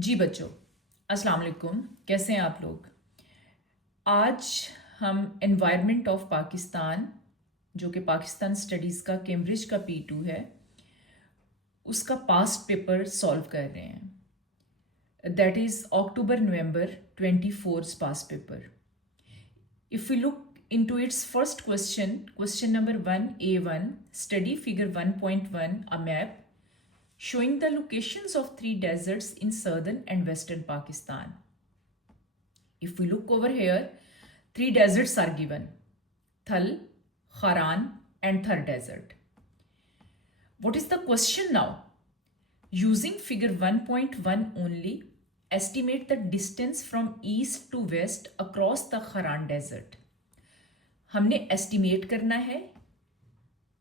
जी बच्चों, अस्सलाम वालेकुम। कैसे हैं आप लोग? आज हम एनवायरनमेंट ऑफ पाकिस्तान, जो कि पाकिस्तान स्टडीज़ का कैम्ब्रिज का P2 है, उसका पास्ट पेपर सॉल्व कर रहे हैं। That is October November 24 past paper. If we look into its first question number 1A1, study figure 1.1, a map showing the locations of three deserts in southern and western Pakistan. If we look over here, three deserts are given: Thal, Haran, and Thar desert. What is the question now? Using figure 1.1 only, estimate the distance from east to west across the Haran desert. हमने estimate करना है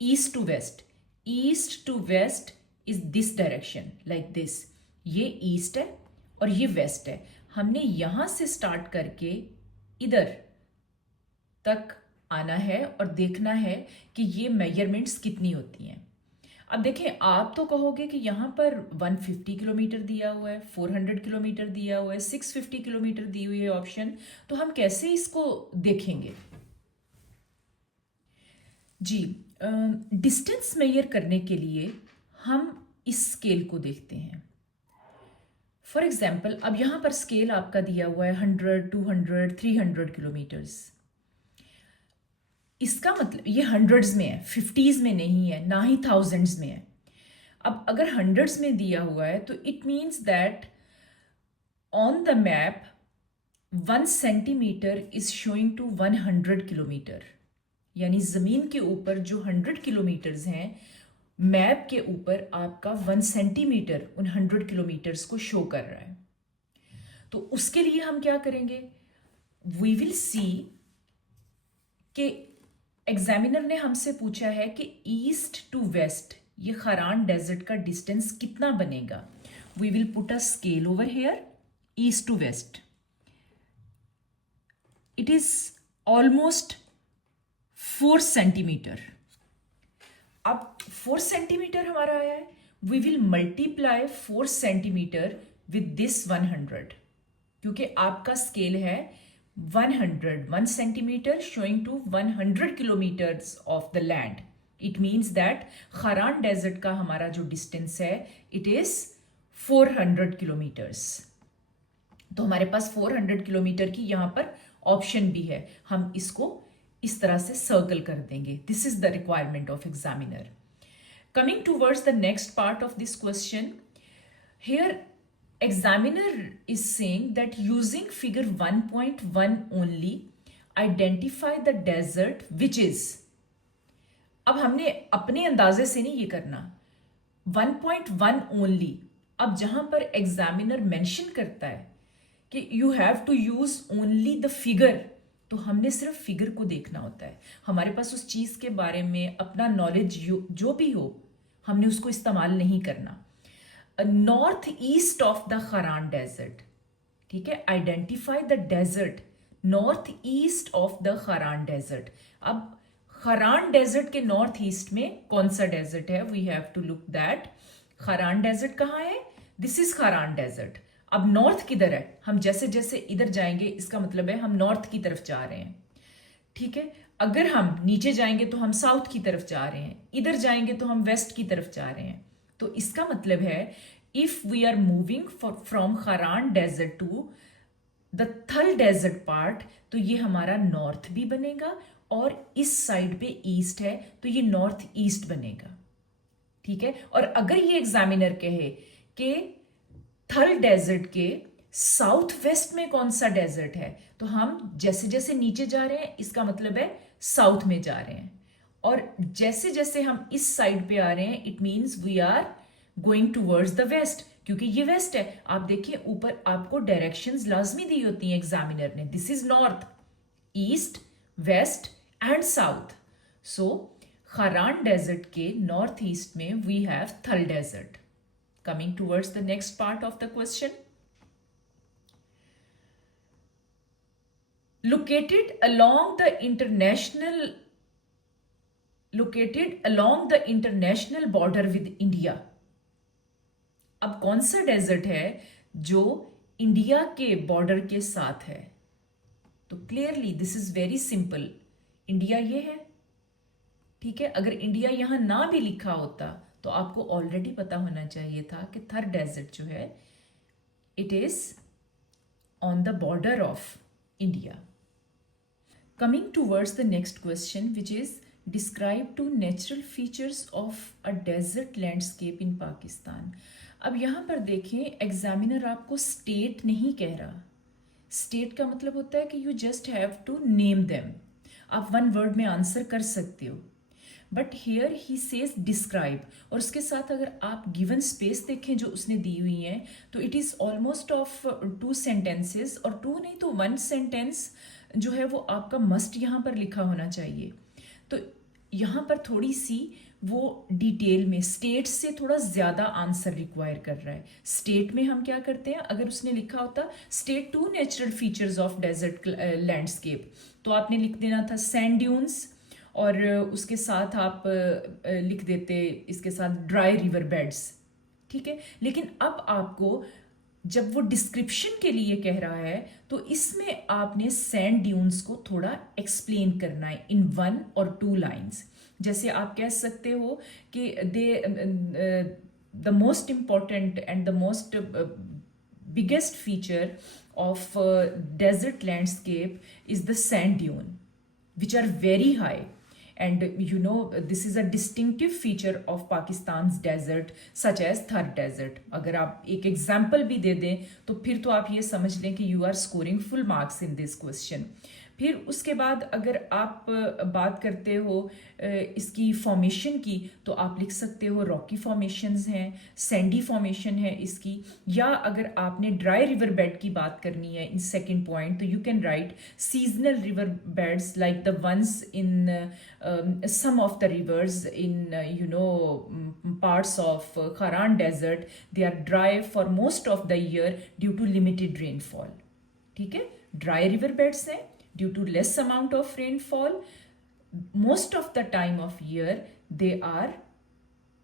east to west. East to west is this direction, like this. ये east है और ये west है. हमने यहां से स्टार्ट करके इधर तक आना है और देखना है कि ये मेजरमेंट्स कितनी होती हैं। अब देखें, आप तो कहोगे कि यहाँ पर 150 किलोमीटर दिया हुआ है, 400 किलोमीटर दिया हुआ है, 650 किलोमीटर दी हुई है ऑप्शन, तो हम कैसे इसको देखेंगे? जी, डिस्टेंस मेजर करने के लिए हम इस स्केल को देखते हैं। फॉर एग्जाम्पल, अब यहाँ पर स्केल आपका दिया हुआ है 100, 200, 300 किलोमीटर्स। इसका मतलब ये हंड्रेड्स में है, 50s में नहीं है, ना ही थाउजेंड्स में है। अब अगर हंड्रेड्स में दिया हुआ है तो it means that on the map 1 centimetre is showing to 100 kilometre, यानी जमीन के ऊपर जो 100 किलोमीटर्स हैं, मैप के ऊपर आपका 1 सेंटीमीटर उन 100 किलोमीटर्स को शो कर रहा है। तो उसके लिए हम क्या करेंगे? वी विल सी कि एग्जामिनर ने हमसे पूछा है कि ईस्ट टू वेस्ट ये खरान डेजर्ट का डिस्टेंस कितना बनेगा। We will put a scale over here, east to west. It is almost 4 centimetre. अब 4 सेंटीमीटर हमारा आया है, we will multiply 4 centimetre with this 100, क्योंकि आपका स्केल है 1 centimetre showing to 100 kilometres of the land. It means that Kharan desert का हमारा जो डिस्टेंस है इट इज 400 किलोमीटर्स। तो हमारे पास 400 किलोमीटर की यहां पर ऑप्शन भी है, हम इसको इस तरह से सर्कल कर देंगे। This is the requirement of examiner. Coming towards the next part of this question, here examiner is saying that using figure 1.1 only, identify the desert which is। अब हमने अपने अंदाजे से नहीं ये करना, 1.1 only। अब जहां पर एग्जामिनर मेंशन करता है कि you have to use only the figure, तो हमने सिर्फ फिगर को देखना होता है। हमारे पास उस चीज के बारे में अपना नॉलेज जो भी हो, हमने उसको इस्तेमाल नहीं करना। North east of the Kharan desert, ठीक है, identify the desert north east of the Kharan desert. अब खरान डेजर्ट के नॉर्थ ईस्ट में कौन सा डेजर्ट है? We have to look that Kharan desert कहाँ है। This is Kharan desert. अब नॉर्थ किधर है? हम जैसे जैसे इधर जाएंगे इसका मतलब है हम नॉर्थ की तरफ जा रहे हैं, ठीक है। अगर हम नीचे जाएंगे तो हम साउथ की तरफ जा रहे हैं, इधर जाएंगे तो हम वेस्ट की तरफ जा रहे हैं। तो इसका मतलब है if we are moving from Kharan desert to the Thal desert part, तो ये हमारा नॉर्थ भी बनेगा और इस साइड पे ईस्ट है तो ये नॉर्थ ईस्ट बनेगा, ठीक है। और अगर ये एग्जामिनर कहे कि थल डेजर्ट के साउथ वेस्ट में कौन सा डेजर्ट है, तो हम जैसे जैसे नीचे जा रहे हैं इसका मतलब है साउथ में जा रहे हैं, और जैसे जैसे हम इस साइड पे आ रहे हैं it means we are going towards the west, क्योंकि ये वेस्ट है। आप देखिए ऊपर आपको डायरेक्शंस लाजमी दी होती हैं एग्जामिनर ने। This is north, east, west and south. So Kharan desert के नॉर्थ ईस्ट में we have Thal desert. Coming towards the next part of the question, located along the international border with India। अब कौन सा desert है जो India के border के साथ है। तो clearly this is very simple, India ये है, ठीक है। अगर इंडिया यहां ना भी लिखा होता तो आपको ऑलरेडी पता होना चाहिए था कि थर डेजर्ट जो है it is on the border of India. Coming towards the next question which is describe to natural features of a desert landscape in Pakistan. अब यहाँ पर देखें, एग्जामिनर आपको स्टेट नहीं कह रहा। स्टेट का मतलब होता है कि you just have to name them, आप वन वर्ड में आंसर कर सकते हो। But here he says describe, और उसके साथ अगर आप गिवन स्पेस देखें जो उसने दी हुई है तो it is almost of 2 sentences, और 2 नहीं तो 1 सेंटेंस जो है वो आपका मस्ट यहाँ पर लिखा होना चाहिए। तो यहाँ पर थोड़ी सी वो डिटेल में स्टेट से थोड़ा ज़्यादा आंसर रिक्वायर कर रहा है। स्टेट में हम क्या करते हैं, अगर उसने लिखा होता state 2 natural features of desert landscape, तो आपने लिख देना था सैंड ड्यून्स, और उसके साथ आप लिख देते इसके साथ ड्राई रिवर बेड्स, ठीक है। लेकिन अब आपको जब वो डिस्क्रिप्शन के लिए कह रहा है तो इसमें आपने सैंड ड्यून्स को थोड़ा एक्सप्लेन करना है इन 1 और 2 लाइन्स। जैसे आप कह सकते हो कि the most important and the most biggest feature of desert landscape is the sand dune, which are very high, and you know this is a distinctive feature of Pakistan's desert such as Thar desert। अगर आप एक example भी दे दें तो फिर तो आप ये समझ लें कि you are scoring full marks in this question। फिर उसके बाद अगर आप बात करते हो इसकी फॉर्मेशन की, तो आप लिख सकते हो रॉकी फॉर्मेशंस हैं, सैंडी फॉर्मेशन है इसकी, या अगर आपने ड्राई रिवर बेड की बात करनी है इन सेकंड पॉइंट तो you can write seasonal river beds like the ones in some of the rivers in parts of Kharan desert, they are dry for most of the year due to limited rainfall, ठीक है। Dry river beds हैं, due to less amount of rainfall, most of the time of year they are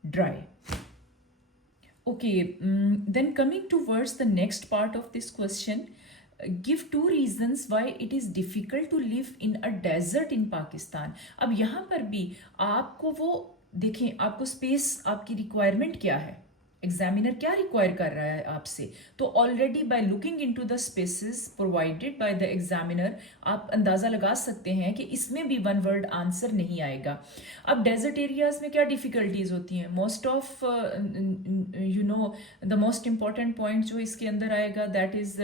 dry। Okay, then coming towards the next part of this question, give 2 reasons why it is difficult to live in a desert in Pakistan। अब यहाँ पर भी आपको वो देखें, आपको space आपकी requirement क्या है, एग्जामिनर क्या रिक्वायर कर रहा है आपसे, तो already by looking into the spaces provided by the examiner आप अंदाज़ा लगा सकते हैं कि इसमें भी 1 वर्ड आंसर नहीं आएगा। अब डेजर्ट एरियाज में क्या डिफ़िकल्टीज होती हैं, most of the most important point जो इसके अंदर आएगा that is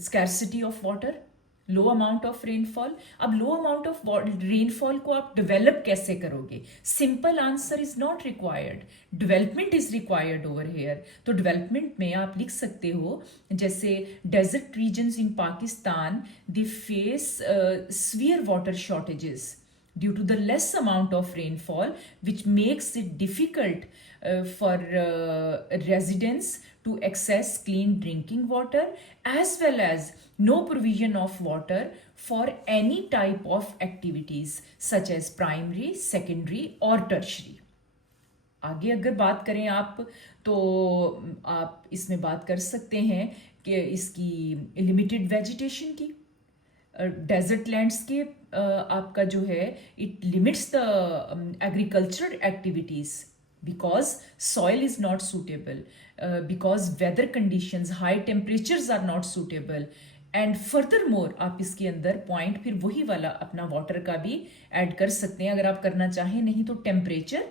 scarcity of water, low amount of rainfall. अब लो अमाउंट ऑफ रेनफॉल को आप डेवलप कैसे करोगे, simple answer is not required, development is required over here. तो डेवलपमेंट में आप लिख सकते हो जैसे desert regions in Pakistan they face severe water shortages due to the less amount of rainfall, which makes it difficult for residents to access clean drinking water, as well as no provision of water for any type of activities such as primary, secondary or tertiary। आगे अगर बात करें आप तो आप इसमें बात कर सकते हैं कि इसकी लिमिटेड वेजिटेशन की, डेजर्ट लैंडस्केप आपका जो है it limits the agricultural activities because soil is not suitable, because weather conditions high temperatures are not suitable, and furthermore आप इसके अंदर पॉइंट फिर वही वाला अपना वाटर का भी ऐड कर सकते हैं अगर आप करना चाहें, नहीं तो टेम्परेचर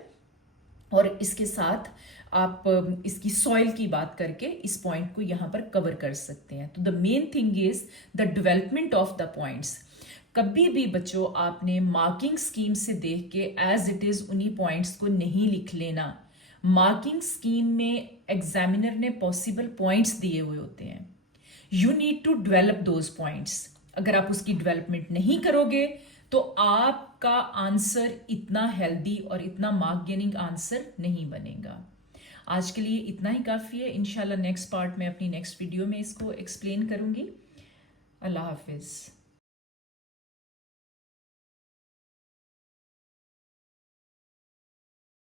और इसके साथ आप इसकी सॉइल की बात करके इस पॉइंट को यहाँ पर कवर कर सकते हैं। तो the main thing is the development of the points. कभी भी बच्चों आपने मार्किंग स्कीम से देख के एज इट इज उन्हीं पॉइंट्स को नहीं लिख लेना। मार्किंग स्कीम में एग्जामिनर ने पॉसिबल पॉइंट्स दिए हुए होते हैं, you need to develop those points. अगर आप उसकी डेवलपमेंट नहीं करोगे तो आपका आंसर इतना हेल्दी और इतना मार्क गेनिंग आंसर नहीं बनेगा। आज के लिए इतना ही काफ़ी है, इंशाल्लाह नेक्स्ट पार्ट में अपनी नेक्स्ट वीडियो में इसको एक्सप्लेन करूंगी। अल्लाह हाफिज़।